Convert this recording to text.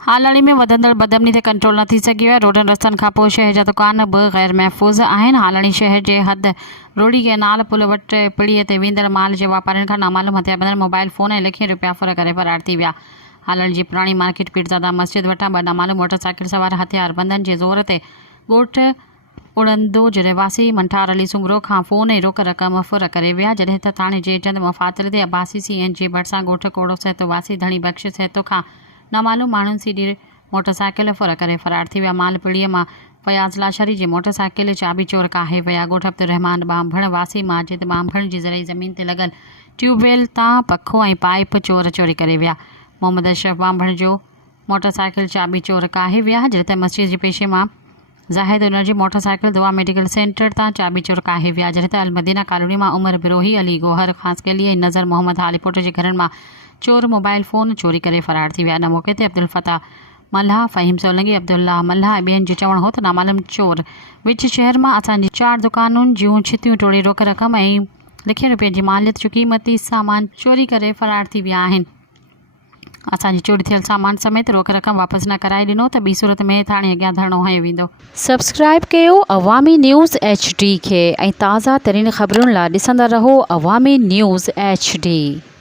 हालाणी में वधंदड़ बदमनी ते कंट्रोल न थी सघियो आहे। रोडनि रस्तनि खां पोइ शहर जा दुकान बि ग़ैर महफ़ूज़ आहिनि। हालाणी शहर जे हद रोड़ी कैनाल पुल वटि पिड़ीअ ते वेंदड़ माल जे वापारियुनि खां नामालूम हथियारबंद मोबाइल फ़ोन ऐं लखें रुपया फुर करे फरार थी विया। हालाणी जी पुराणी मार्केट पीरज़ादा मस्जिद वटां ॿ नामालूम मोटरसाइकिल सवार हथियारबंदनि जे ज़ोर ते ॻोठ उड़ंदो जे रहवासी मंठार अली सुंगरो खां फ़ोन ऐं रोक रक़म फुर करे विया, जॾहिं त थाणे जे चंद मुफ़ातिल ते अब्बासी CN जे भरिसां ॻोठ कोड़ो सहतो वासी धणी बख़्श सहतो खां नामालूम माण्हुनि सीधी मोटरसाइकिल फुर करे फरार थी विया। माल पिड़ीअ मां फयाज़ लाशरी जी मोटरसाइकिल चाबी चोर काहे विया। ॻोठ अब्दुर्रहमान ॿांभण वासी माजिद ॿांभण जी ज़रई ज़मीन ते लॻल ट्यूबवेल तां पखो ऐं पाइप चोर चोरी करे विया। मोहम्मद अशरफ ॿांभण जो मोटरसाइकिल चाबी चोर काहे विया, जॾहिं त मस्जिद जे पेशे मां ज़ाहिद उनर जी मोटरसाइकिल दुआ मेडिकल सेंटर तां चाबी चोर काहे विया, जॾहिं त अलमदीना कॉलोनी मां उमर बिरोही अली गोहर ख़ासकली ऐं नज़र मोहम्मद हालीपुट जे घरनि मां चोर मोबाइल फ़ोन चोरी करे फरार थी विया। इन मौक़े ते अब्दुल फताह मल्हा, फ़हीम सोलंकी, अब्दुल्ला मल्हा ऐं ॿियनि जो चवणु हो त नामालूम चोर विच शहर मां असांजी 4 दुकानुनि जूं छितियूं तोड़े रोक रक़म ऐं लखें रुपए जी मालियत जो क़ीमती सामान चोरी करे फरार थी विया आहिनि। असांजी चोरी थियल सामान समेत रोक रक़म वापसि न कराए ॾिनो त ॿी सूरत में थाणे अॻियां धरणो हंयो वेंदो। सब्सक्राइब कयो अवामी न्यूज़ HD खे ऐं ताज़ा तरीन ख़बरुनि लाइ ॾिसंदा रहो अवामी न्यूज़ HD।